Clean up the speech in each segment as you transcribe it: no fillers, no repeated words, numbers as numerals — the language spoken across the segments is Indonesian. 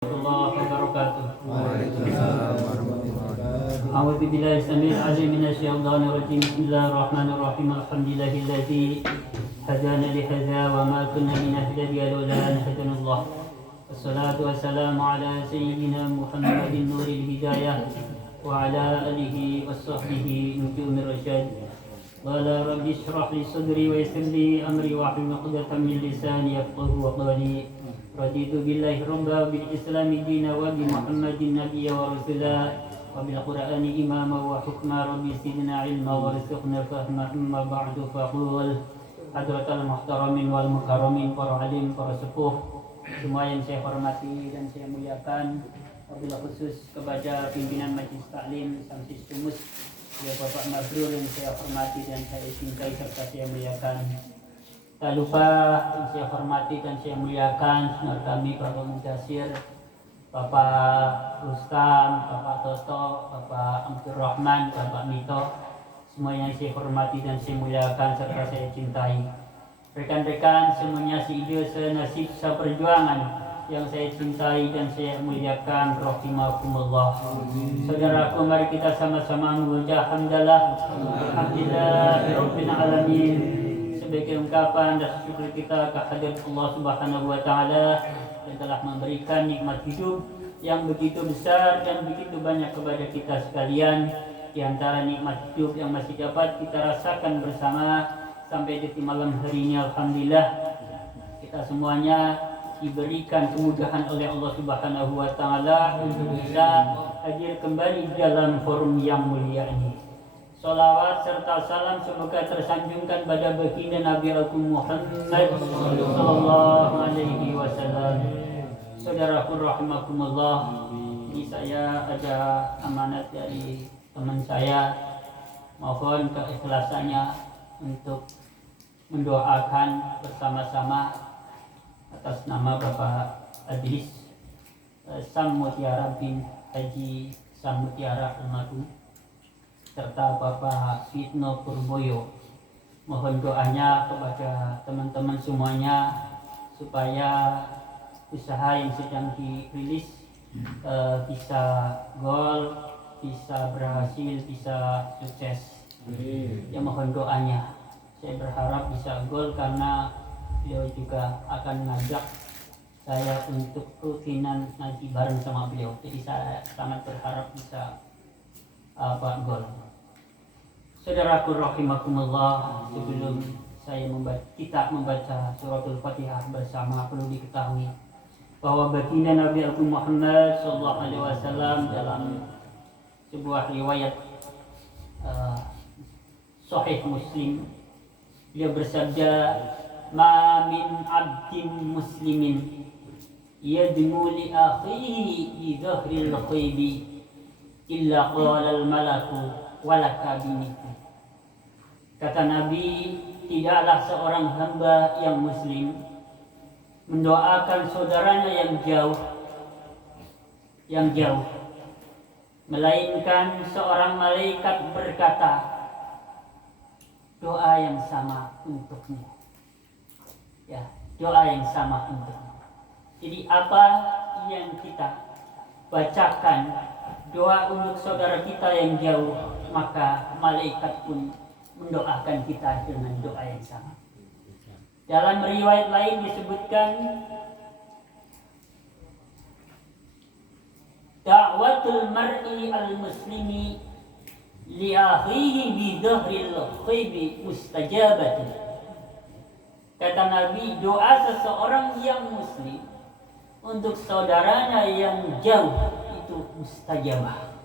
الله وبركاته. وعليكم السلام ورحمة الله وبركاته. أعوذ بالله السميع العليم من الشيطان الرجيم. بسم الله الرحمن الرحيم. الحمد لله الذي هدانا لهذا وما كنا لنهتدي لولا أن هدانا الله. والصلاة والسلام على سيدنا محمد نور الهداية وعلى آله وصحبه نجوم الرشاد. قال رب اشرح لي صدري ويسر لي أمري واحلل عقدة من لساني يفقهوا قولي. رضيت بالله ربا وبالإسلام دينا وبمحمد نبيا ورسولا وبالقرآن إماما وحكما. ربي زدنا علما وارزقنا فهما. أما بعد فقول حضرة المحترمين والمكرمين, para alim, para sepuh, semua yang saya hormati dan saya muliakan, wabil khusus kepada pimpinan Majelis Taklim Samsis Sumus, ya Bapak Mabrur yang saya hormati dan saya cintai serta saya muliakan. Tak lupa yang saya hormati dan saya muliakan senior kami Bapak Mudasir, Bapak Rustam, Bapak Toto, Bapak Abdul Rahman, Bapak Mito, semua yang saya hormati dan saya muliakan serta saya cintai. Rekan-rekan semuanya seide, senasib, seperjuangan yang saya cintai dan saya muliakan, rahimakumullah. Saudaraku, mari kita sama-sama mengucap hamdalah, alhamdulillah rabbil alamin, sebagai ungkapan dan syukur kita kehadirat Allah Subhanahu wa taala yang telah memberikan nikmat hidup yang begitu besar dan begitu banyak kepada kita sekalian. Di antara nikmat hidup yang masih dapat kita rasakan bersama sampai di malam hari ini, alhamdulillah kita semuanya diberikan kemudahan oleh Allah Subhanahu wa taala untuk bisa hadir kembali dalam forum yang mulia ini. Salawat serta salam semoga tersanjungkan pada baginda Nabi Muhammad sallallahu alaihi wasallam. Saudaraku rahimakumullah, ini saya ada amanat dari teman saya, mohon keikhlasannya untuk mendoakan bersama-sama atas nama Bapak Adris Sam Mutiara bin Haji Sam Mutiara almarhum serta Bapak Fitno Purboyo. Mohon doanya kepada teman-teman semuanya supaya usaha yang sedang dirilis bisa gol, bisa berhasil, bisa sukses. Ya, mohon doanya. Saya berharap bisa gol karena beliau juga akan mengajak saya untuk rutinan ngaji bareng sama beliau. Jadi saya sangat berharap bisa gol. Saudaraku rahimakumullah, sebelum kita membaca suratul Fatihah bersama, perlu diketahui bahwa baginda Nabi Muhammad sallallahu alaihi wasallam dalam sebuah riwayat Sahih Muslim, beliau bersabda, "Ma min 'abdin muslimin yadmu li akhihi bi dhahril ghaibi illa qala al-malaku walaka biniku." Kata Nabi, tidaklah seorang hamba yang muslim mendoakan saudaranya yang jauh, melainkan seorang malaikat berkata, doa yang sama untukmu. Ya, doa yang sama untukmu. Jadi apa yang kita bacakan doa untuk saudara kita yang jauh, maka malaikat pun mendoakan kita dengan doa yang sama. Dalam riwayat lain disebutkan, da'watul mar'i al-muslimi li akhihi bi dhahril ghaibi mustajabatun. Kata Nabi, doa seseorang yang muslim untuk saudaranya yang jauh itu mustajabah.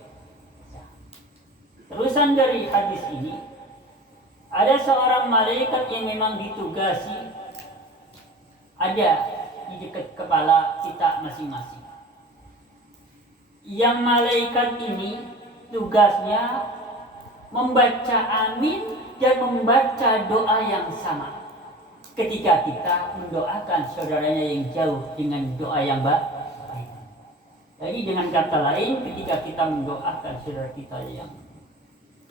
Terusan dari hadis ini, ada seorang malaikat yang memang ditugasi ada di dekat kepala kita masing-masing. Yang malaikat ini tugasnya membaca amin dan membaca doa yang sama ketika kita mendoakan saudaranya yang jauh dengan doa yang baik. Jadi dengan kata lain, ketika kita mendoakan saudara kita yang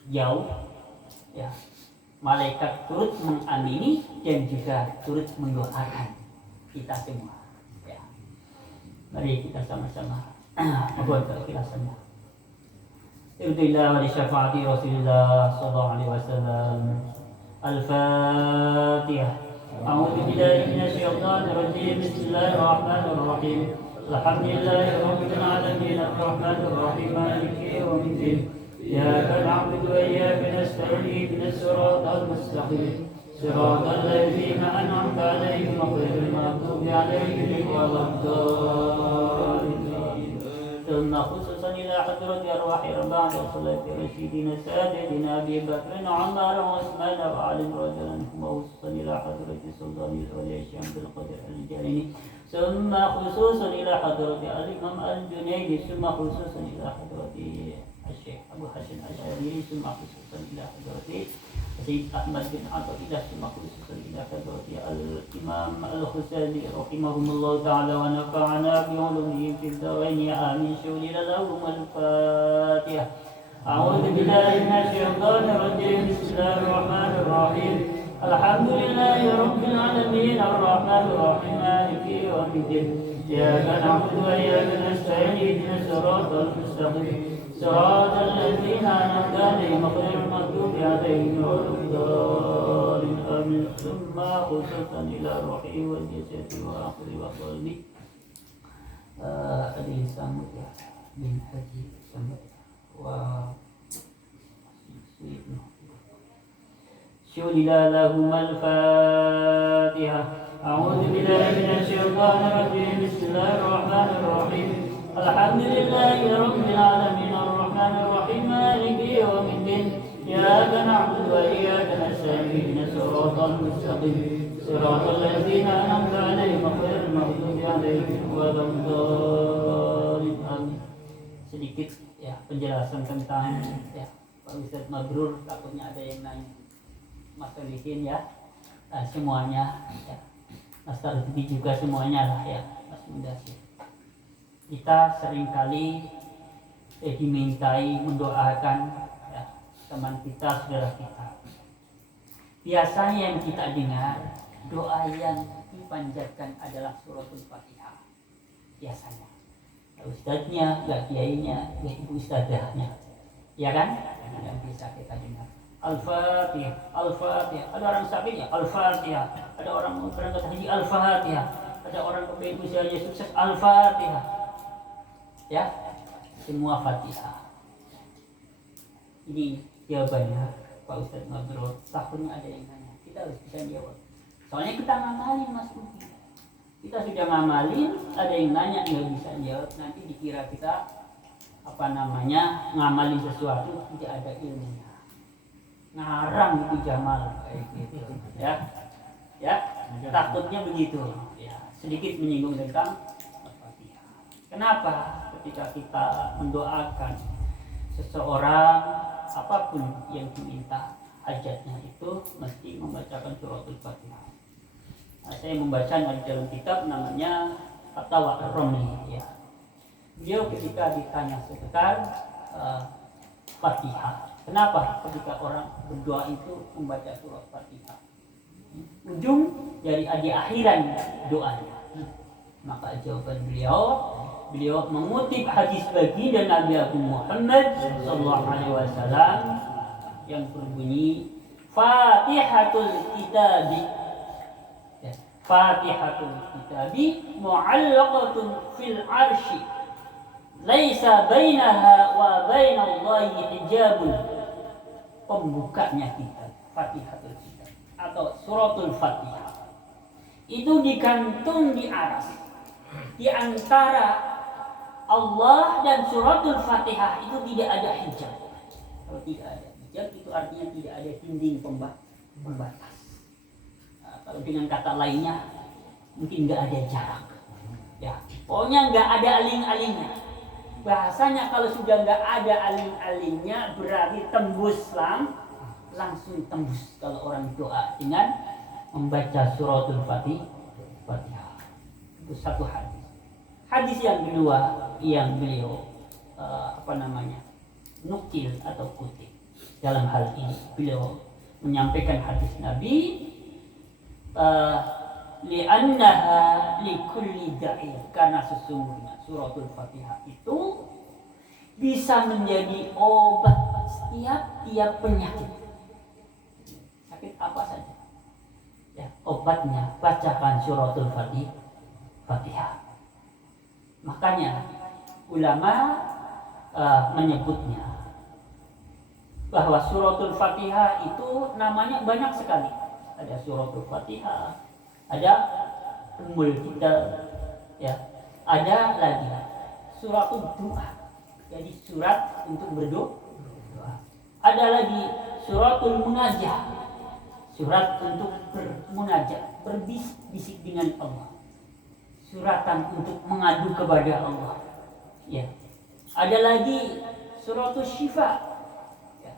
jauh, ya, malaikat turut mengamini dan juga turut mendoakan kita semua. Ya. Mari kita sama-sama membuat keikhlasannya. Irdilah wa li syafaati Rasulullah sallallahu alaihi wasallam. Al-Fatihah. A'udzu billahi minasy syaithanir rajim. Bismillahirrahmanirrahim. Alhamdulillahi rabbil alamin arrahmanir rahim maliki yaumiddin. Iyyaka na'budu wa iyyaka nasta'in ihdinas siratal mustaqim. Siratal ladzina an'amta 'alaihim ghairil maghdubi 'alaihim waladdallin. ثم خصوصا إلى حضرة أرواح أربعة وصلاة رشيدنا سادتنا أبي بكر وعمر وعثمان وعلي رضي الله عنهم وخصوصا إلى حضرة سلطان الأولياء الشام بالقدر الجليل ثم خصوصا إلى حضرة الإمام الجنيدي ثم خصوصا إلى حضرة الشيخ أبو حسن الأشعري ثم خصوصا إلى حضرة سيد أحمد بن عطا الله ثم خصوصا إلى حضرة الإمام الخزاعي رحمهم الله تعالى ونفعنا بعلومهم في الدارين آمين. شولي لهم الفاتحة. أعوذ بالله من الشيطان الرجيم. بسم الله الرحمن الرحيم. الحمد لله رب العالمين الرحمن الرحيم مالك يوم الدين. إياك نعبد وإياك نستعين اهدنا الصراط المستقيم صراط الذين أنعمت عليهم غير المغضوب عليهم ولا الضالين آمين. ثم خصوصا إلى روحي والجسد وآخر وقلبي أبي سامد بن حجي سامد وسيدنا شولي لهم الفاتحة. أعوذ بالله من الشيطان الرجيم. بسم الله الرحمن الرحيم. الحمد لله رب العالمين الرحمن الرحيم مالك يوم الدين. إياك نعبد وإياك نستعين اهدنا الصراط المستقيم صراط الذين أنعمت عليهم غير المغضوب عليهم ولا الضالين آمين. Sedikit ya penjelasan tentang ya Pak Ustadz Mabrur, takutnya ada yang nanya. Mas Solihin ya, semuanya ya, Mas Tardi juga semuanya lah ya, Mas Mundasir. Kita seringkali dimintai mendoakan ya, teman kita, saudara kita. Biasanya yang kita dengar doa yang dipanjatkan adalah suratul Fatihah. Biasanya, ya ustadznya, ya kiainya, ya ibu ustadzahnya, ya kan? Yang bisa kita dengar. Al-Fatihah, Al-Fatihah. Ada orang sakit ya Al-Fatihah. Ada orang berangkat haji Al-Fatihah. Ada orang kepengen usianya sukses Al-Fatihah. Ya, semua Fatihah. Ini jawabannya Pak Ustadz Mabrur. Takutnya ada yang nanya, kita harus bisa jawab. Soalnya kita ngamalin Mas Budi. Kita sudah ngamalin, ada yang nanya nggak bisa jawab. Nanti dikira kita ngamalin sesuatu tidak ada ilmunya. Ngarang itu Jamal kayak gitu ya takutnya begitu ya. Sedikit menyinggung tentang Al-Fatihah. Kenapa ketika kita mendoakan seseorang apapun yang diminta hajatnya itu mesti membacakan suratul Fatihah. Saya membaca di dalam kitab namanya Fatwa Ar-Romli ya. Beliau ketika ditanya seputar Fatihah, kenapa ketika orang berdoa itu membaca surat Fatihah? Ujung dari di akhiran doanya. Maka jawaban beliau mengutip hadis baginda Nabi Muhammad sallallahu alaihi wasallam yang berbunyi Fatihatul Kitabi. Fatihatul Kitabi mu'allaqatun fil arsy. Laisa bainaha wa bainallahi hijabun. Pembukanya kitab Fatihatul Kitab atau suratul Fatihah itu digantung di aras, di antara Allah dan suratul Fatihah itu tidak ada hijab. Kalau tidak ada hijab itu artinya tidak ada dinding pembatas. Kalau dengan kata lainnya mungkin nggak ada jarak ya, pokoknya nggak ada aling-alingnya. Bahasanya kalau sudah nggak ada aling-alingnya berarti tembus langsung tembus kalau orang doa dengan membaca suratul Fatihah. Itu satu hadis. Hadis yang kedua yang beliau nukil atau kutip dalam hal ini, beliau menyampaikan hadis Nabi li'annaha likulli da'i, karena sesungguhnya suratul Fatihah itu bisa menjadi obat setiap penyakit. Sakit apa saja, ya, obatnya bacakan suratul Fatihah. Makanya ulama menyebutnya bahwa suratul Fatihah itu namanya banyak sekali. Ada suratul Fatihah, ada Ummul Kitab, ya, ada lagi suratul Du'a, jadi surat untuk berdoa. Ada lagi suratul Munajah, surat untuk bermunajat, berbisik dengan Allah, suratan untuk mengadu kepada Allah, ya. Ada lagi suratul Syifa, ya,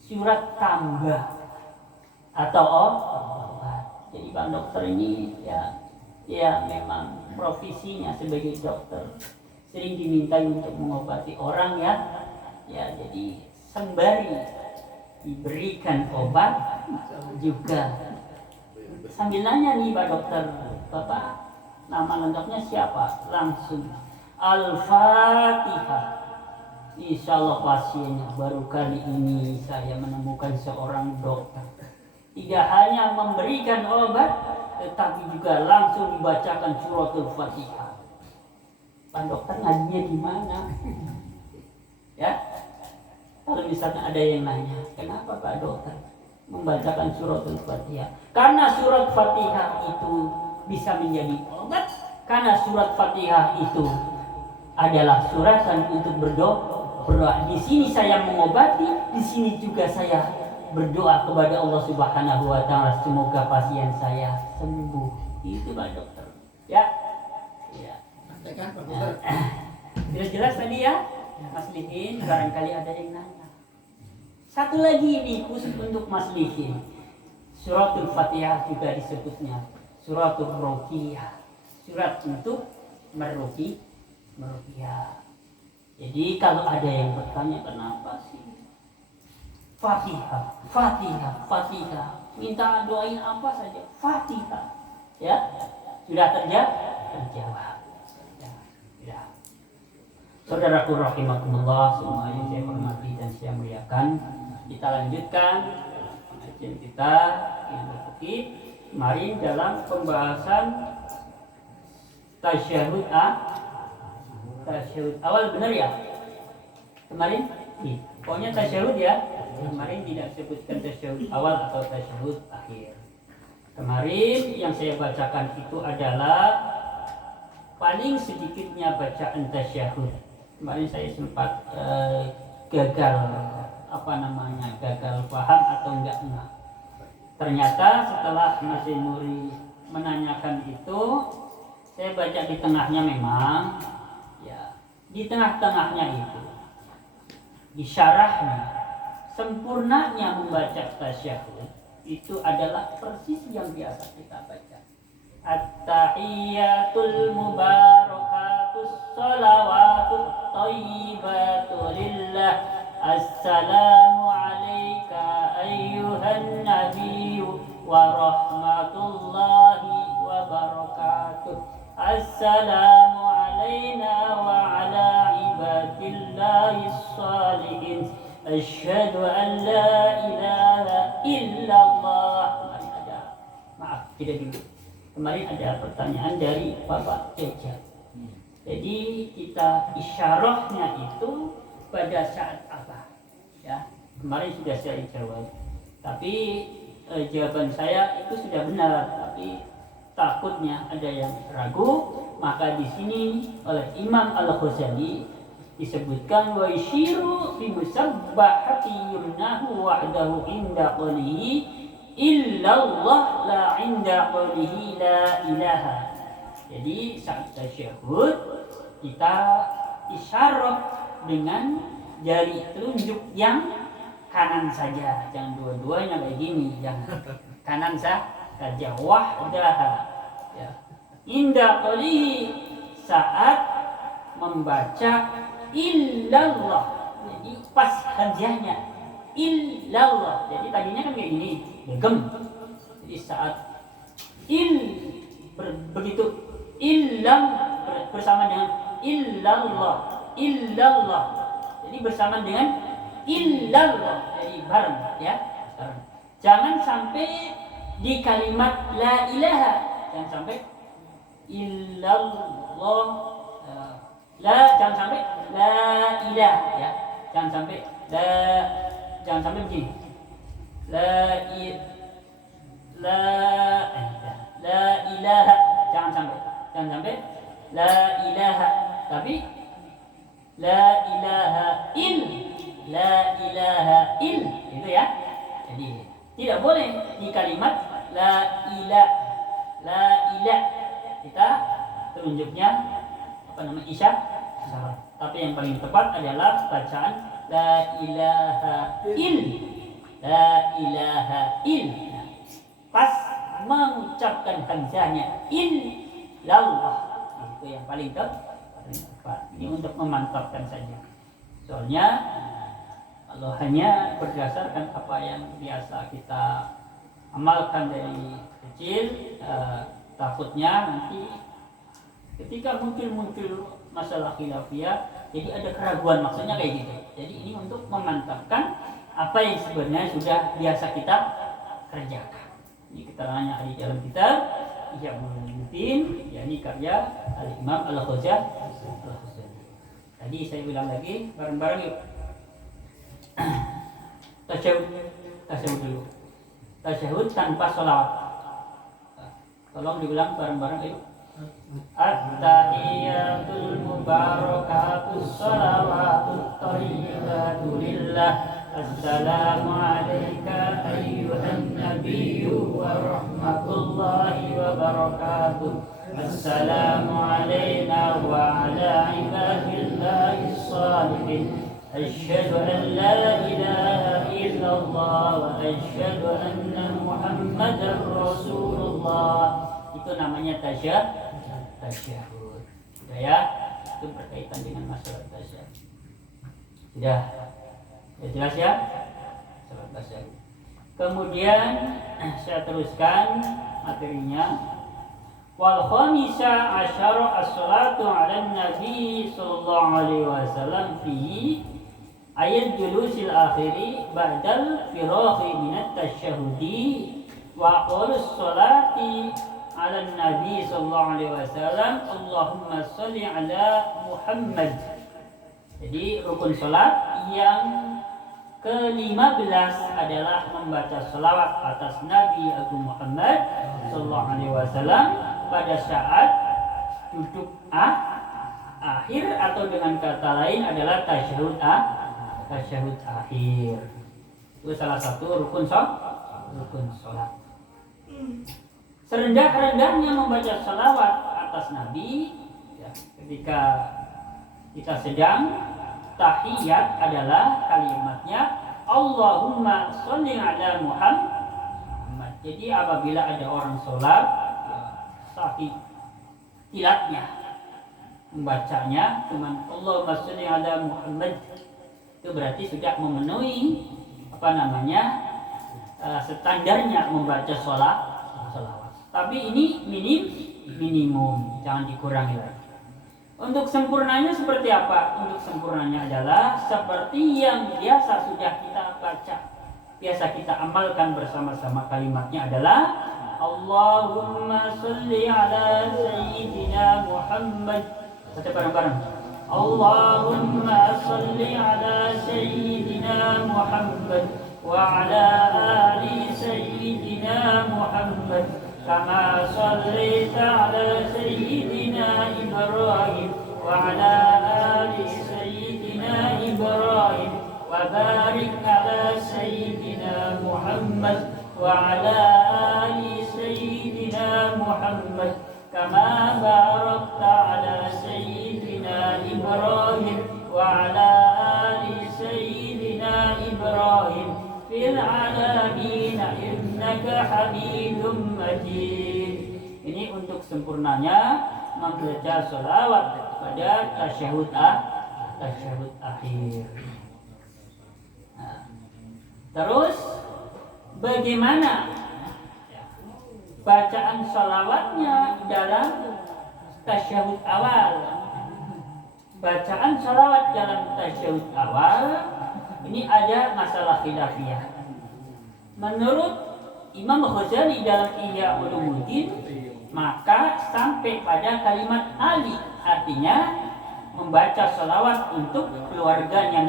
surat tambah atau obat. Jadi Bang Dokter ini ya memang profesinya sebagai dokter sering diminta untuk mengobati orang, ya. Jadi sembari diberikan obat juga sambil nanya nih Pak Dokter, Bapak nama lengkapnya siapa? Langsung Al-Fatihah. Insya Allah pasiennya, baru kali ini saya menemukan seorang dokter tidak hanya memberikan obat, tetapi juga langsung dibacakan suratul Fatihah. Pak Dokter ngajinya di mana? Ya, kalau misalnya ada yang nanya, kenapa Pak Dokter membacakan suratul Fatihah? Karena surat Fatihah itu bisa menjadi obat, karena surat Fatihah itu adalah suratan untuk berdoa. Di sini saya mengobati, di sini juga saya berdoa kepada Allah Subhanahu wa taala semoga pasien saya sembuh. Itu Pak Dokter. Ya. Jelas tadi ya, Mas Lihin, barangkali ada yang nanya. Satu lagi ini khusus untuk Mas Lihin. Suratul Fatihah juga disebutnya suratul Ruqyah, surat untuk meruqyah. Jadi kalau ada yang bertanya kenapa sih Fatihah, minta doain apa saja Fatihah, ya, sudah terjawab. Ya. Saudaraku rahimakumullah, semua yang saya hormati dan saya muliakan, kita lanjutkan kajian kita yang berikut. Mari dalam pembahasan tasyahud awal, benar ya? Kemarin? Pokoknya tasyahud ya. Kemarin tidak sebutkan tasyahud awal atau tasyahud akhir. Kemarin yang saya bacakan itu adalah paling sedikitnya bacaan tasyahud. Kemarin saya sempat gagal paham atau enggak. Ternyata setelah Mas Nuri menanyakan itu, saya baca di tengahnya memang, ya, di tengah-tengahnya itu, di syarahnya, sempurnanya membaca tasyahud itu adalah persis yang biasa kita baca. At-tahiyyatul mubarakatus salawatut thayyibatu lillah. Assalamu alayka ayyuhan nabiyyu wa rahmatullahi wa barakatuh. Assalamu alayna wa ala ibadillahis salihin. Asyhadu an la ilaha illallah. Maaf, tidak dulu. Kemarin ada pertanyaan dari Bapak Teja. Jadi kita isyarahnya itu pada saat apa? Ya, kemarin sudah saya jawab. Tapi jawaban saya itu sudah benar. Tapi takutnya ada yang ragu. Maka di sini oleh Imam Al-Ghazali disebutkan wa yashiru bi musabbahati yumnahu wahdahu inda qawlihi illallah la inda qawlihi la ilaha. Jadi saat tasyahud kita isyarat dengan jari telunjuk yang kanan saja, jangan dua-duanya kayak gini, jangan kanan saja, wahdaha, ya. Inda qawlihi saat membaca illallah, jadi pas hamzahnya illallah. Jadi tadinya kan kayak gini, begem. Jadi saat begitu bersama dengan illallah. Jadi bersama dengan illallah, jadi bareng ya. Jangan sampai di kalimat la ilaha, jangan sampai illallah, jangan sampai la ilaha ya. Jangan sampai begini. La ilaha, jangan sampai la ilaha, tapi la ilaha itu ya. Jadi tidak boleh di kalimat la ilah kita telunjuknya isyarat. Tapi yang paling tepat adalah bacaan la ilaha pas mengucapkan hamzahnya illallah, itu yang paling tepat. Ini untuk memantapkan saja. Soalnya kalau hanya berdasarkan apa yang biasa kita amalkan dari kecil, takutnya nanti ketika muncul masalah khilafiyah, jadi ada keraguan, maksudnya kayak gitu. Jadi ini untuk memantapkan apa yang sebenarnya sudah biasa kita kerjakan. Ini keterangannya di dalam kitab Ihya Ulumuddin, yakni karya Al-Imam Al-Ghazali. Tadi saya bilang lagi, bareng-bareng yuk. Tasyahud dulu. Tasyahud tanpa sholawat. Tolong diulang bareng-bareng yuk. At-tahiyatul mubarakatus sholawatut thayyibatu lillah. Assalamu alayka ayyuhan nabiyyu wa rahmatullahi wa barakatuh. Assalamu alayna wa ala ibadillahis shalihin. Asyhadu an la ilaha illallah wa asyhadu anna Muhammadar Rasulullah. Itu namanya tasyahud. Sudah ya? Itu berkaitan dengan masalah tasyahud. Sudah. Ya, jelas ya? Salat tasyahud. Kemudian saya teruskan materinya. Wal khamisa asyara as-salatu 'alan nabi sallallahu alaihi wasallam fi ayat julusil akhiri ba'dal firaghi minat tasyahudi wa qawlus salati 'alan nabi sallallahu alaihi wasallam Allahumma shalli 'ala Muhammad. Jadi rukun salat yang ke-15 adalah membaca salawat atas Nabi Agung Muhammad sallallahu alaihi wasallam pada saat duduk akhir, atau dengan kata lain adalah tasyahud akhir. Itu salah satu rukun salat. Serendah-rendahnya membaca salawat atas Nabi ya, ketika kita sedang tahiyat adalah kalimatnya Allahumma sholli ala Muhammad. Jadi apabila ada orang sholat tilatnya membacanya cuman Allahumma sholli ala Muhammad, itu berarti sudah memenuhi standarnya membaca sholawat. Tapi ini minimum, jangan dikurangi lagi. Untuk sempurnanya seperti apa? Untuk sempurnanya adalah seperti yang biasa sudah kita baca, biasa kita amalkan bersama-sama. Kalimatnya adalah Allahumma sholli ala Sayyidina Muhammad. Baca bareng-bareng. Allahumma sholli ala Sayyidina Muhammad wa ala ali Sayyidina Muhammad kama shallaita ala Sayyidina Ibrahim wa ala ali Sayyidina Ibrahim wa barik ala Sayyidina Muhammad wa ala ali Sayyidina Muhammad kama barakta ala Sayyidina Ibrahim wa ala ali Sayyidina Ibrahim fil alamin innaka Hamidum Majid. Ini untuk sempurnanya membaca sholawat pada tasyahud akhir. Nah, terus bagaimana bacaan salawatnya dalam tasyahud awal. Bacaan salawat dalam tasyahud awal ini ada masalah khilafiyah. Menurut Imam Ghazali dalam Ihya Ulumuddin, maka sampai pada kalimat Ali, artinya membaca salawat untuk keluarganya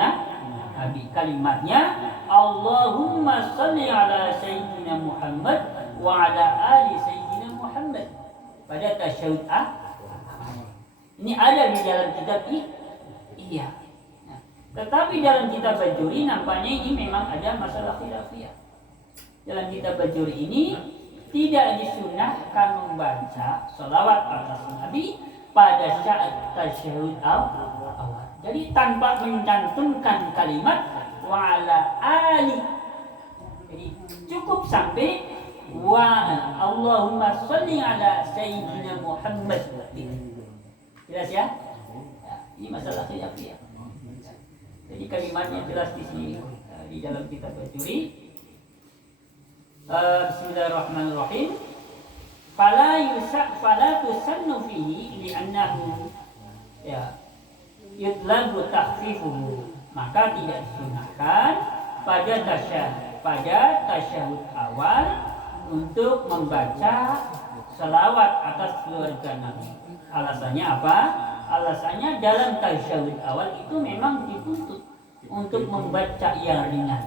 Nabi. Kalimatnya Allahumma salli ala Sayyidina Muhammad wa ala ali Sayyidina Muhammad pada tasyahud ini ada di dalam kitab iya. Nah, tetapi dalam kitab Bajuri nampaknya ini memang ada masalah khilafiyah. Dalam kitab Bajuri ini tidak disunahkan membaca salawat atas Nabi pada saat tasyahud awal. Jadi tanpa mencantumkan kalimat wa ala ali. Jadi cukup sampai wa Allahumma sholli ala Sayyidina Muhammad. Jelas ya? Ini masalah khilafiyah. Jadi kalimatnya jelas di sini di dalam kitab Bajuri. Bismillahirrahmanirrahim. Fala tusannu fihi li'annahu yutlabu takhfifuhu. Maka tidak disunahkan pada tasyahud awal untuk membaca selawat atas keluarga Nabi. Alasannya apa? Alasannya dalam tasyahud awal itu memang dituntut untuk membaca yang ringan.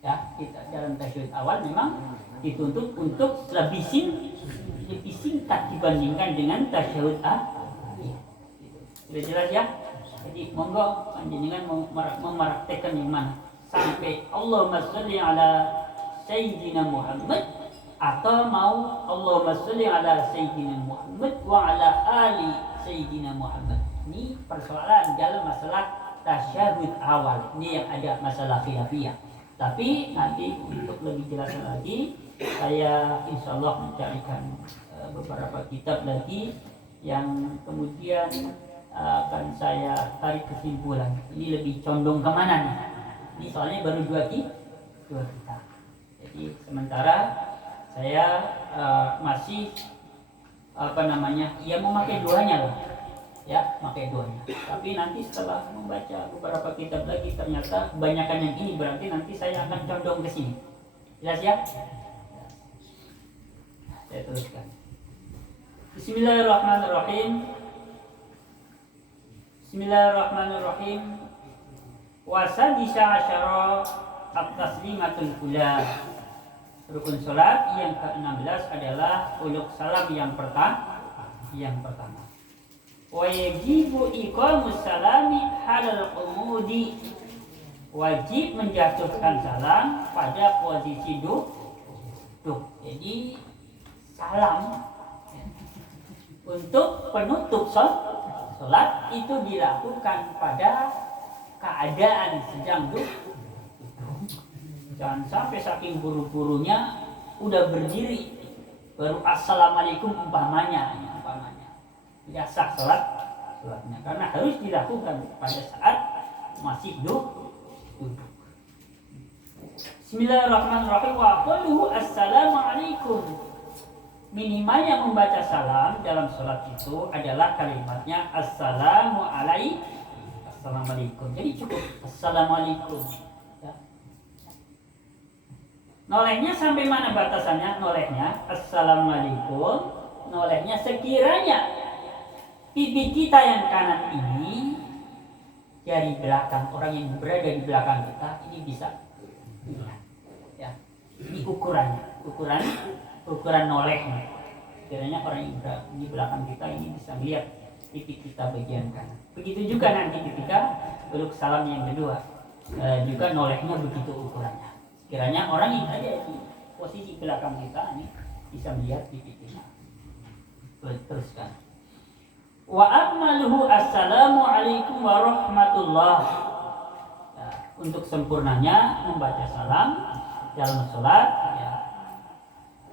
Ya, kita dalam tasyahud awal memang dituntut untuk lebih singkat dibandingkan dengan tasyahud akhir. Sudah jelas ya? Jadi monggo panjenengan memeraktekan yang mana? Sampai Allahumma sholli ala Sayyidina Muhammad atau mau Allahumma sholli ala Sayyidina Muhammad wa ala ali Sayyidina Muhammad. Ini persoalan dalam masalah tasyahud awal. Ini yang ada masalah khilafiyah. Tapi nanti untuk lebih jelas lagi saya insyaallah mencarikan beberapa kitab lagi yang kemudian akan saya tarik kesimpulan. Ini lebih condong kemana nih? Ini soalnya baru dua kitab. Jadi sementara saya masih memakai duanya loh. Ya, pakai duanya. Tapi nanti setelah membaca beberapa kitab lagi ternyata kebanyakan yang ini, berarti nanti saya akan condong ke sini. Jelas ya? Saya teruskan. Bismillahirrahmanirrahim. Bismillahirrahmanirrahim. Wa sadisa asyara at-taslimatul ula. Rukun salat yang ke-16 adalah uluk salam yang pertama. Wa yajibu iqamus salami halal qumudi. Wajib menjatuhkan salam pada posisi duduk. Jadi salam untuk penutup salat itu dilakukan pada keadaan sedang duduk. Jangan sampai saking buru-burunya udah berdiri baru assalamualaikum umpamanya. Tidak sah salatnya karena harus dilakukan pada saat masih duduk. Bismillahirrahmanirrahim. Wa quluhu assalamualaikum. Minimal yang membaca salam dalam salat itu adalah kalimatnya assalamualaikum. Jadi cukup assalamualaikum. Ya. Nolehnya sampai mana batasannya? Nolehnya assalamualaikum. Nolehnya sekiranya pipi kita yang kanan ini dari belakang, orang yang berada di belakang kita ini bisa ya, ini ukuran nolehnya. Kiranya orang yang berada di belakang kita ini bisa lihat pipi kita bagian kanan. Begitu juga nanti ketika uluk salam yang kedua juga nolehnya begitu ukurannya. Kiranya orang yang ada di posisi belakang kita ini bisa melihat pipi kita. Teruskan. Wa akmaluhu assalamu alaikum warahmatullah. Ya, untuk sempurnanya membaca salam dalam salat ya,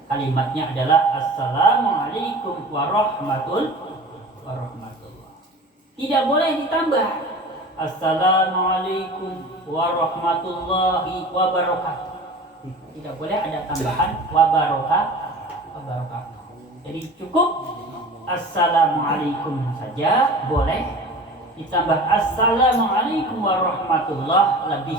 kalimatnya adalah assalamu alaikum warahmatullah. Tidak boleh ditambah assalamualaikum warahmatullahi wabarakatuh. Tidak boleh ada tambahan wabarakatuh. wabarakatuh. Jadi cukup assalamualaikum saja, boleh ditambah assalamualaikum warahmatullah, lebih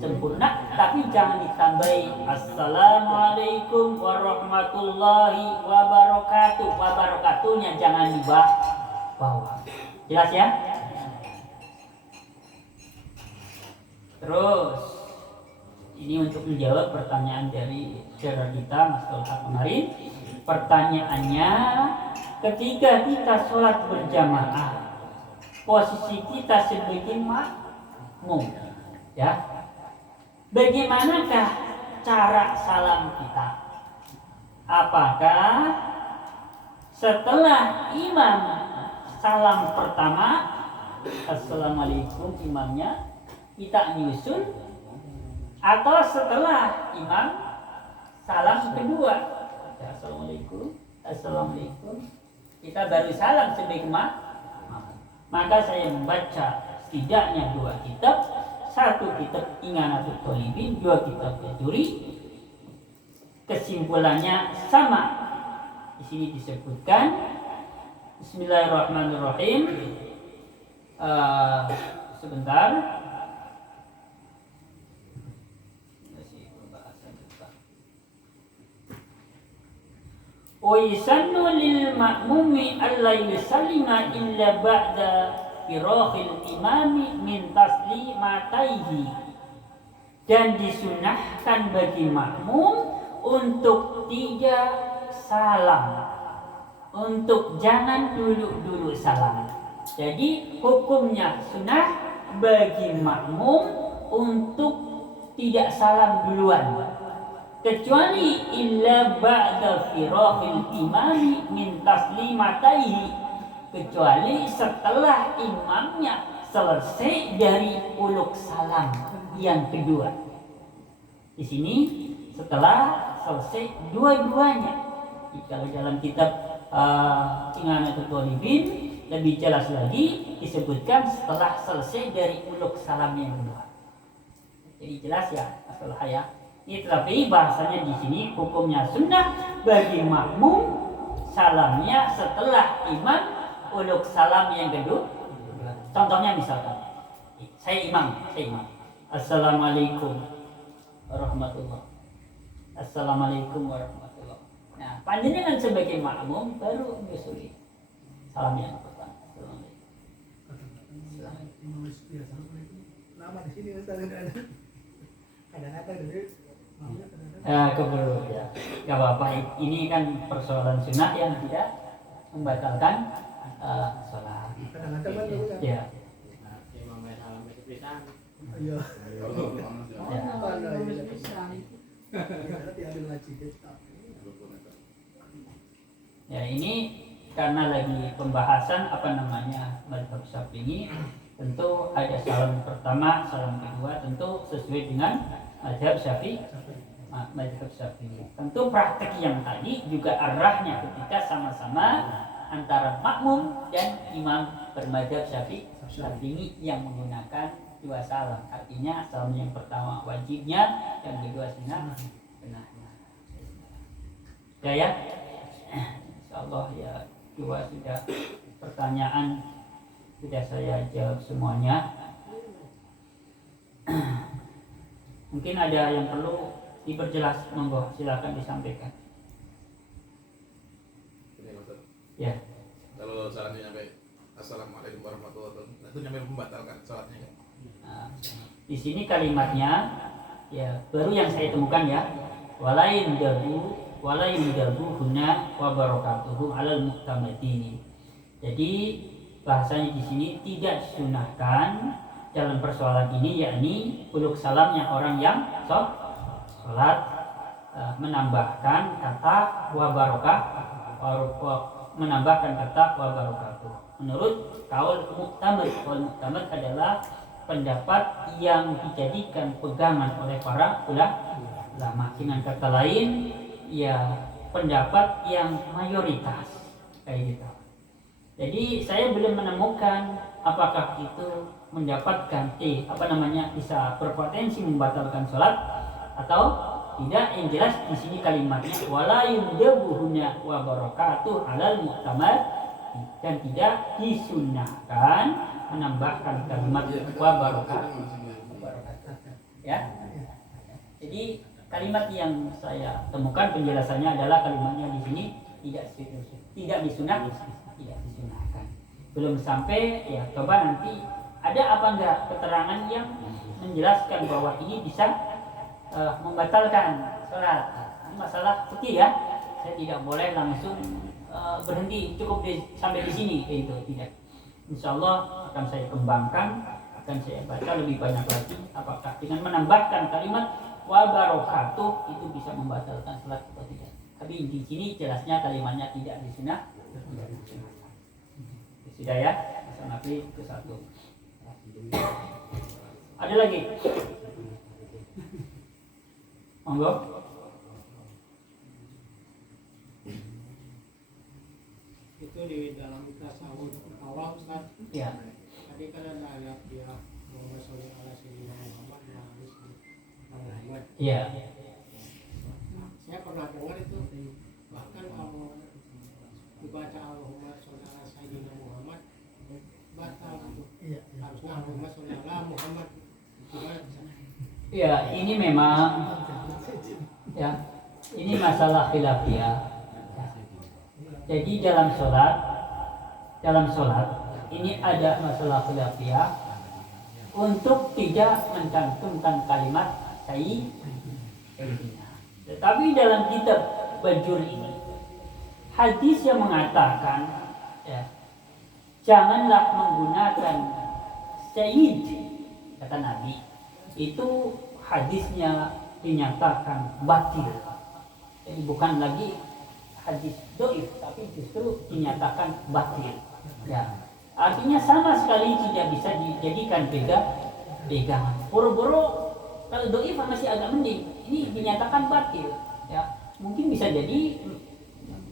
sempurna, tapi jangan ditambahi assalamualaikum warahmatullahi wabarakatuh. Wabarakatuhnya jangan dibawa. Jelas ya? Terus ini untuk menjawab pertanyaan dari saudara kita Mas Tolha kemarin. Pertanyaannya, ketika kita sholat berjamaah, posisi kita sebagai makmum, ya, bagaimanakah cara salam kita? Apakah setelah imam salam pertama, assalamualaikum imamnya, kita nyusul, atau setelah imam salam kedua, assalamualaikum, kita baru salam sebagai makmum? Maka saya membaca setidaknya 2 kitab, 1 kitab Inganatul Thalibin, 2 kitab Bajuri. Kesimpulannya sama. Di sini disebutkan Bismillahirrahmanirrahim. Sebentar. Wa yusannu lil ma'mumi alla yusallima illa ba'da firaghil imami min taslimataihi. Dan disunahkan bagi makmum untuk tidak salam, untuk jangan dulu salam. Jadi hukumnya sunnah bagi makmum untuk tidak salam duluan, kecuali illa ba'da firaghil imami min taslimataihi, kecuali setelah imamnya selesai dari uluk salam yang kedua. Di sini setelah selesai dua-duanya. Kalau dalam kitab Inganatul Thalibin lebih jelas lagi disebutkan setelah selesai dari uluk salam yang kedua. Jadi jelas ya masalah ya. Ini tetapi bahasanya di sini hukumnya sunnah bagi makmum salamnya setelah imam uluk salam yang kedua. Contohnya misalkan saya imam. Assalamualaikum warahmatullahi. Assalamualaikum warahmatullahi. Nah, panjenengan sebagai makmum baru menyusuli salam yang pertama. Nama di sini kadang-kadang dulu. Keburu ya. Gak apa-apa. Ini kan persoalan sunnah yang tidak membatalkan sholat. Ya. Ya ini karena lagi pembahasan mazhab Syafi'i, tentu ada salam pertama, salam kedua, tentu sesuai dengan mazhab Syafi'i. Tentu praktek yang tadi juga arahnya ketika sama-sama antara makmum dan imam bermadzhab Syafi'i yang menggunakan 2 salam. Artinya salam yang pertama wajibnya, yang kedua sunnah. Ya. Insyaallah ya, 2 sudah pertanyaan sudah saya jawab semuanya. Mungkin ada yang perlu diperjelas, monggo silakan disampaikan. Ya. Kalau salamnya sampai assalamualaikum warahmatullahi wabarakatuh, itu nyampe membatalkan salatnya kan? Nah, di sini kalimatnya ya baru yang saya temukan ya. Walain dabu huna wa barakatuhu alal muhtamadi. Jadi bahasanya di sini tidak disunahkan dalam persoalan ini, yakni uluk salamnya orang yang sholat menambahkan kata wa barakatuh. Menurut kaul muktamad adalah pendapat yang dijadikan pegangan oleh para ulama. Dengan kata lain, ya pendapat yang mayoritas kayak gitu. Jadi saya belum menemukan apakah itu mendapatkan bisa berpotensi membatalkan sholat atau tidak, yang jelas di sini kalimatnya wala yundabuhuna wa barakatuh alal mu'tamad, dan tidak disunnahkan menambahkan kalimat wa barakatuh. Ya. Jadi kalimat yang saya temukan penjelasannya adalah kalimatnya di sini tidak disunahkan. Belum sampai, ya coba nanti ada apa enggak keterangan yang menjelaskan bahwa ini bisa membatalkan sholat. Ini masalah fikih ya. Saya tidak boleh langsung berhenti cukup sampai di sini, itu tidak. Insya Allah akan saya kembangkan, akan saya baca lebih banyak lagi. Apakah dengan menambahkan kalimat wa barakatuh itu bisa membatalkan sholat atau tidak? Tapi di sini jelasnya kalimatnya tidak disunah. Sudah ya, sampai ke satu. Ada lagi? Monggo. Itu di dalam tasawuf awal Ustaz. Ya. Tadi kan ada ayat dia Muhammad sallallahu alaihi wasallam Muhammad. Iya. Saya pernah dengar itu, bahkan kalau dibaca Allahumma sholli ala sayyidina Muhammad batal itu. Harusnya Allahumma sholli ala Muhammad. Ya, ini memang ya, ini masalah khilafiyah. Jadi dalam sholat ini ada masalah khilafiyah untuk tidak mencantumkan kalimat sayyidina. Tetapi dalam kitab Bajur ini hadis yang mengatakan ya, janganlah menggunakan sayyid, kata Nabi, itu hadisnya dinyatakan batil. Jadi bukan lagi hadis dhaif, tapi justru dinyatakan batil. Ya, artinya sama sekali tidak bisa dijadikan pegangan. Boro-boro kalau dhaif masih agak mending, ini dinyatakan batil. Ya, mungkin bisa jadi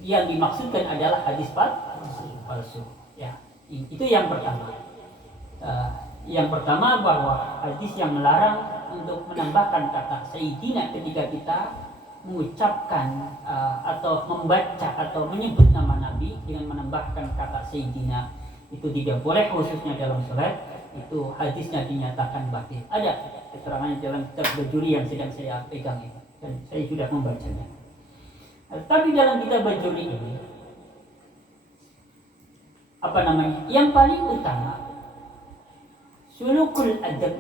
yang dimaksudkan adalah hadis palsu. Ya, itu yang pertama. Yang pertama bahwa hadis yang melarang untuk menambahkan kata sayyidina ketika kita mengucapkan atau membaca atau menyebut nama Nabi dengan menambahkan kata sayyidina itu tidak boleh, khususnya dalam sholat. Itu hadisnya dinyatakan batil. Ada keterangannya dalam kitab Bajuri yang sedang saya pegang itu, dan saya sudah membacanya. Tapi dalam kitab Bajuri ini yang paling utama sulukul adab,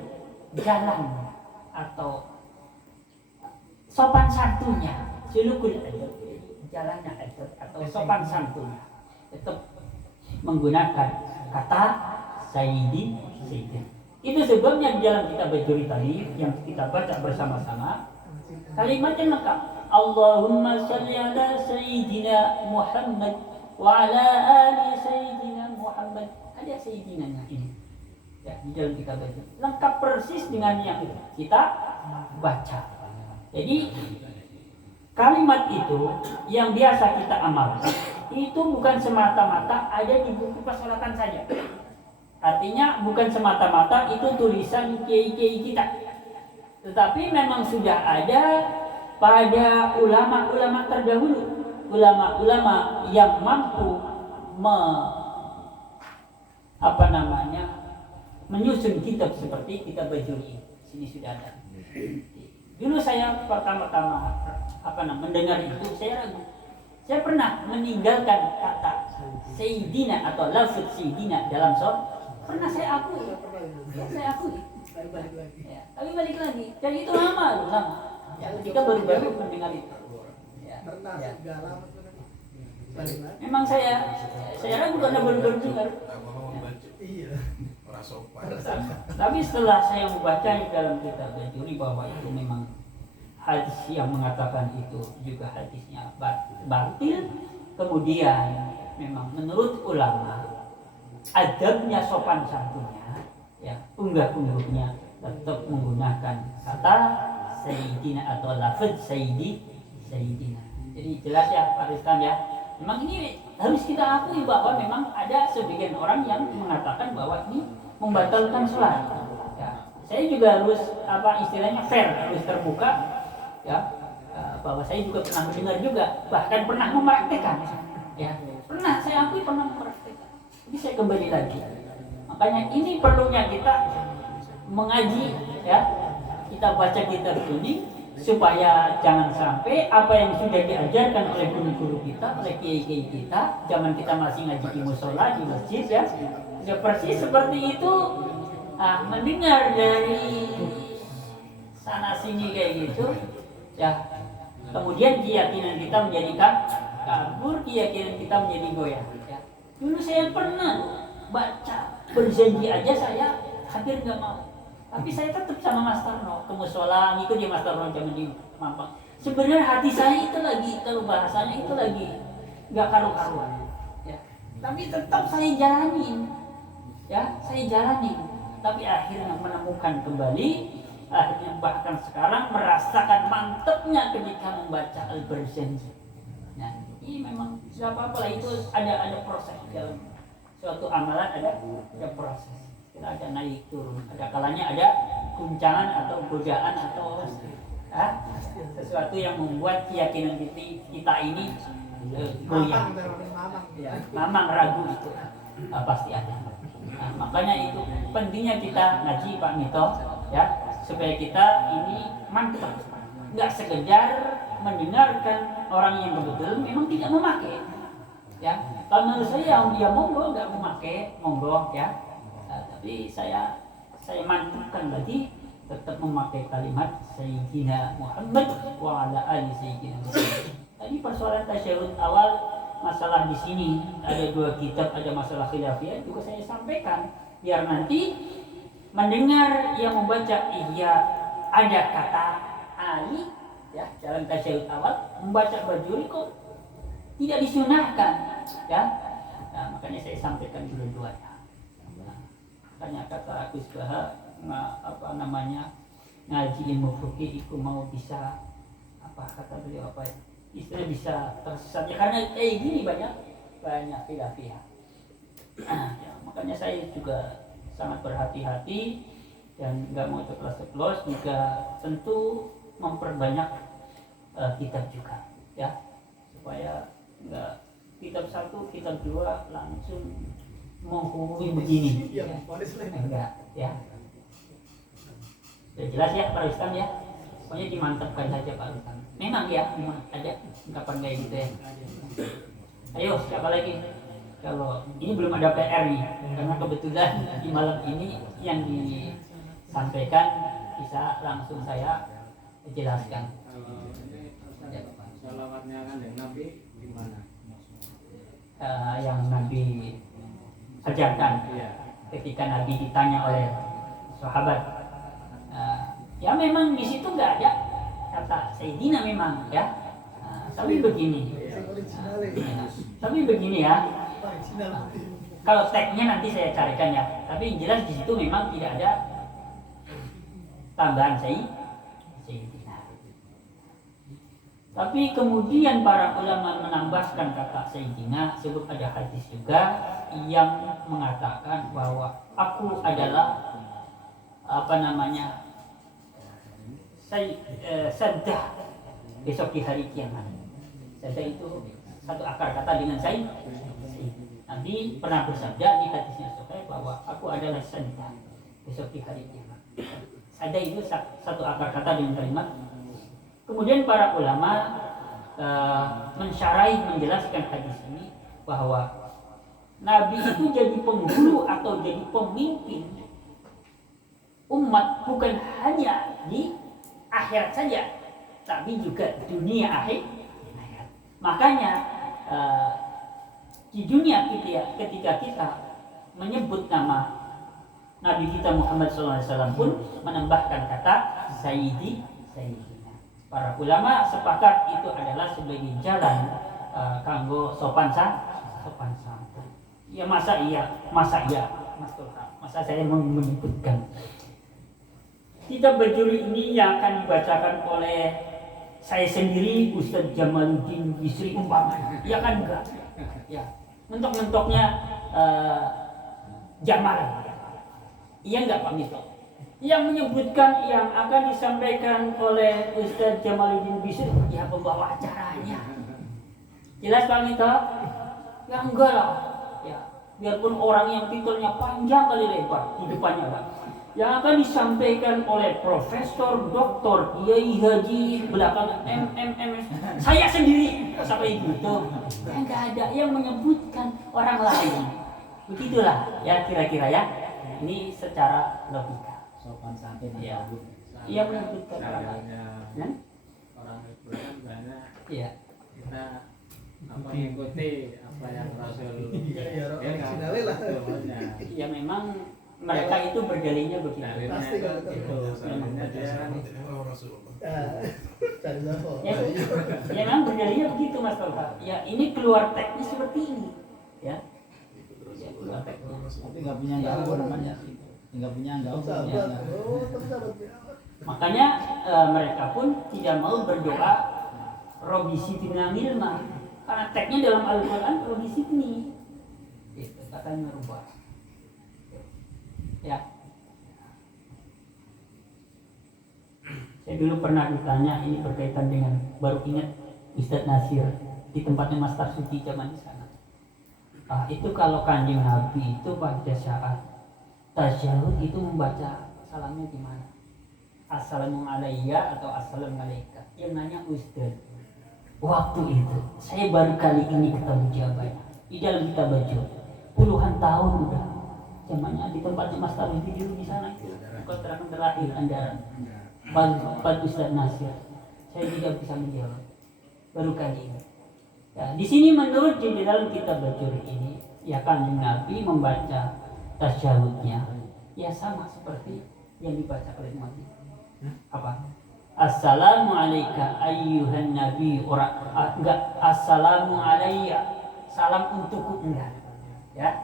jalan atau sopan santunnya. Sulukul adab, jalannya adab atau sopan santunnya, tetap menggunakan kata sayyidi. Itu sebabnya di dalam kitab Bajuri tadi yang kita baca bersama-sama, kalimatnya lengkap. Allahumma shalli ala sayyidina Muhammad wa ala ali sayyidina Muhammad. Ada sayyidinanya ini. Ya, di dalam kitab Bajuri lengkap persis dengan yang kita baca. Jadi kalimat itu yang biasa kita amalkan itu bukan semata-mata ada di buku pesolatan saja. Artinya bukan semata-mata itu tulisan kiai-kiai kita, tetapi memang sudah ada pada ulama-ulama terdahulu, ulama-ulama yang mampu menyusun kitab seperti kitab Bajuri. Sini sudah ada. Dulu saya pertama-tama mendengar itu, saya ragu. Saya pernah meninggalkan kata sayyidina atau lafaz sayyidina dalam sholat. Pernah saya akui. Ya, tapi balik lagi. Dan itu lama. Ya, ketika baru-baru mendengar itu. Ya. Memang saya ragu karena baru-baru dengar. Tapi setelah saya membaca dalam kitab Bajuri bahwa itu memang hadis yang mengatakan itu juga hadisnya batil, kemudian memang menurut ulama adabnya sopan santunnya, ya unggah-ungguhnya tetap menggunakan kata sayyidina atau lafaz sayyidina. Jadi jelas ya Pak Rizkan ya. Memang ini harus kita akui bahwa memang ada sebagian orang yang mengatakan bahwa ini membatalkan sholat. Ya, saya juga harus istilahnya fair, harus terbuka. Ya, bahwa saya juga pernah mendengar juga, bahkan pernah mempraktekkan. Ya, pernah, saya akui pernah mempraktekkan. Jadi saya kembali lagi. Makanya ini perlunya kita mengaji, ya, kita baca kitab ini supaya jangan sampai apa yang sudah diajarkan oleh guru-guru kita, oleh kiai-kiai kita, zaman kita masih ngaji di musola, di masjid, ya, sudah persis seperti itu. Mendengar dari sana sini kayak gitu, ya, kemudian keyakinan kita menjadi kabur, keyakinan kita menjadi goyah. Ya. Dulu saya pernah baca berjanji aja saya hampir nggak mau, tapi saya tetap sama Mas Tarno ke musola, ngikut ya Mas Tarno zaman di Mampang. Sebenarnya hati saya itu lagi, kalau bahasanya itu lagi nggak karu-karuan, ya. Tapi tetap saya jalanin, ya, saya jalanin. Tapi akhirnya menemukan kembali, akhirnya bahkan sekarang merasakan mantepnya ketika membaca Al-Barzanji. Nah, ini memang tidak apa-apa lah, itu ada proses dalam suatu amalan, ada proses. Tidak ada naik turun, ada kalanya ada guncangan atau godaan atau sesuatu yang membuat keyakinan kita ini goyang, ya, mamang ragu itu pasti ada. Nah, makanya itu pentingnya kita ngaji Pak Mito, ya, supaya kita ini mantap, nggak sekedar mendengarkan orang yang betul memang tidak memakai, ya. Kalau menurut saya dia monggo nggak memakai, monggo, ya. Tapi saya mantapkan lagi tetap memakai kalimat Sayyidina Muhammad wa ala ali Sayyidina Muhammad. Tadi persoalan tasyahud awal, masalah di sini ada 2 kitab, ada masalah khilafiyah juga saya sampaikan, biar nanti mendengar yang membaca iya ada kata Ali, ya, dalam tasyahud awal membaca berdiri kok tidak disunahkan, ya. Nah, makanya saya sampaikan dua-duanya. Makanya kata Gus Baha, ngaji ilmu fikih itu mau bisa kata beliau istilah bisa tersesat, ya, karena gini banyak khilafiyah. Ya, makanya saya juga sangat berhati-hati dan nggak mau ceplos-ceplos, juga tentu memperbanyak kitab juga, ya, supaya nggak kitab 1, kitab 2 langsung menghubungi begini, ya. Enggak, ya. Sudah jelas ya Pak Rustam, ya. Pokoknya dimantapkan saja Pak Rustam. Memang ada ungkapan kayak gitu, ya. Ayo, siapa lagi? Kalau ini belum ada PR nih, karena kebetulan di malam ini yang disampaikan bisa langsung saya jelaskan. Salawatnya kan yang Nabi gimana? Yang Nabi ajarkan, ketika Nabi ditanya oleh sahabat, ya memang di situ nggak ada kata Sayyidina memang, ya. Tapi begini, ya. Kalau tagnya nanti saya carikan, ya. Tapi yang jelas di situ memang tidak ada tambahan Sayyidina. Tapi kemudian para ulama menambahkan kata Sayyidina, sebab ada hadis juga yang mengatakan bahwa aku adalah Saddah besok di hari kiamat. Saddah itu satu akar kata dengan Sayyid. Nabi pernah bersabda di hadisnya Sahih bahwa aku adalah Saddah besok di hari kiamat. Saddah itu satu akar kata dengan kalimat. Kemudian para ulama menjelaskan hadis ini bahwa Nabi itu jadi penghulu atau jadi pemimpin umat bukan hanya di akhirat saja, tapi juga dunia akhirat. Makanya di dunia ketika kita menyebut nama Nabi kita Muhammad SAW pun menambahkan kata Sayyidina. Para ulama sepakat itu adalah sebagai jalan kanggo sopan santun. Ya masa saya mau menyebutkan kitab berjudul ini yang akan dibacakan oleh saya sendiri, Ustadz Jamaluddin Bisri umpamanya, ya kan enggak, ya mentok-mentoknya Jamal, iya enggak Pak Mito, Yang menyebutkan yang akan disampaikan oleh Ustadz Jamaluddin Bisri, ya pembawa acaranya. Jelas Pak Mita? Ya enggak lah. Ya, biarpun orang yang titelnya panjang kali lebar di depannya Pak. Yang akan disampaikan oleh Profesor Doktor Kiai Haji belakang MMMS. Saya sendiri sampai gitu. Ya enggak ada yang menyebutkan orang lain. Begitulah ya kira-kira ya. Ini secara logika. Sopan santun Iya. aja. Iya menyebutkan orang lain. Ya? Orang itu kan banyak Iya. kita mengikuti apa yang Rasul Iya, ya kan? sinale lah. Semuanya. Ya memang mereka itu berdalilnya begitu. Dalilnya Pasti kalau itu, itu. dalilnya dia kan Rasulullah. Cari apa? Ya, ya memang berdalilnya begitu Mas Tolha. Ya ini keluar teksnya seperti ini. Ya. Ya keluar teksnya. tapi nggak punya gaul namanya nggak punya gaul Sahabat. Oh, tapi sahabat. Makanya mereka pun tidak mau berdoa Robi Sidina Milma karena teksnya dalam Al-Quran Robi Sidni gitu, katanya merubah ya. Saya dulu pernah ditanya, ini berkaitan dengan baru ingat Ustadz Nasir di tempatnya Mas Tarsuti zaman di sana. Itu kalau Kanjeng Nabi itu pada saat tasyahud itu membaca salamnya gimana? Assalamualaikum atau Assalamualaikum? Yang nanya Ustadz. Waktu itu saya baru kali ini ketemu jawabannya di dalam kitab baju. Puluhan tahun udah. Zamannya di tempatnya Mas Tarsuti dulu di sana itu. Kontrakan terakhir Andaran. Pak Ustadz Nasir. Saya juga bisa menjawab. Baru kali ini. Ya, di sini menurut di dalam kitab baju ini, ya Kanjeng Nabi membaca tasyahudnya ya sama seperti yang dibaca oleh umat ini. Apa? Assalamualaikum ayyuhan nabi, enggak assalamu alayya, salam untukku, enggak. Ya.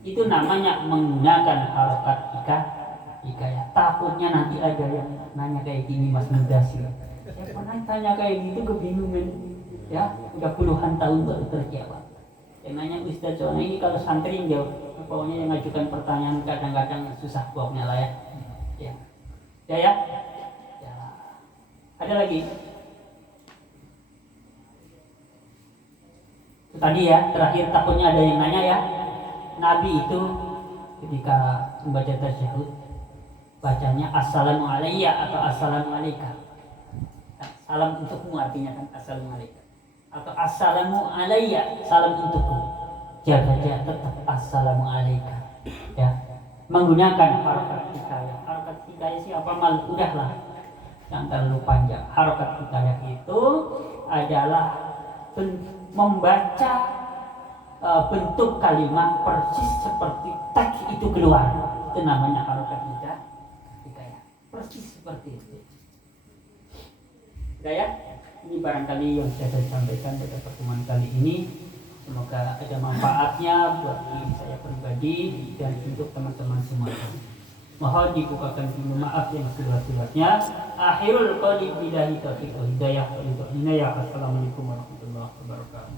Itu namanya menggunakan harokat hikayah. Takutnya nanti ada yang nanya kayak gini Mas Mudasir. Saya pernah tanya kayak gitu kebingungan. Ya, udah puluhan tahun baru terjawab. Yang nanya Ustadz, soalnya ini kalau santri yang jawab, pokoknya yang ngajukan pertanyaan kadang-kadang susah jawabnya lah ya. Ya. Ya. Ada lagi? Itu tadi ya, terakhir takutnya ada yang nanya ya. Nabi itu ketika membaca tasyahud bacanya Assalamualaikum atau Assalamualaikum. Salam untukmu artinya kan Assalamualaikum. Atau Assalamualaikum, salam untukku. Jaga tetap Assalamualaikum. Ya. Menggunakan harokat hikayah. Harokat hikayah siapa mal udahlah. Yang terlalu panjang. Harokat hikayah itu adalah membaca bentuk kalimat persis seperti teks itu keluar. Itu namanya harokat hikayah. Persis seperti itu. Ya, ini barangkali yang saya sampaikan pada pertemuan kali ini. Semoga ada manfaatnya buat diri saya pribadi dan untuk teman-teman semua. Mohon dibukakan pintu maaf yang seluas-luasnya. Akhirul qawli billahi taufiq wal hidayah. Assalamualaikum warahmatullahi wabarakatuh.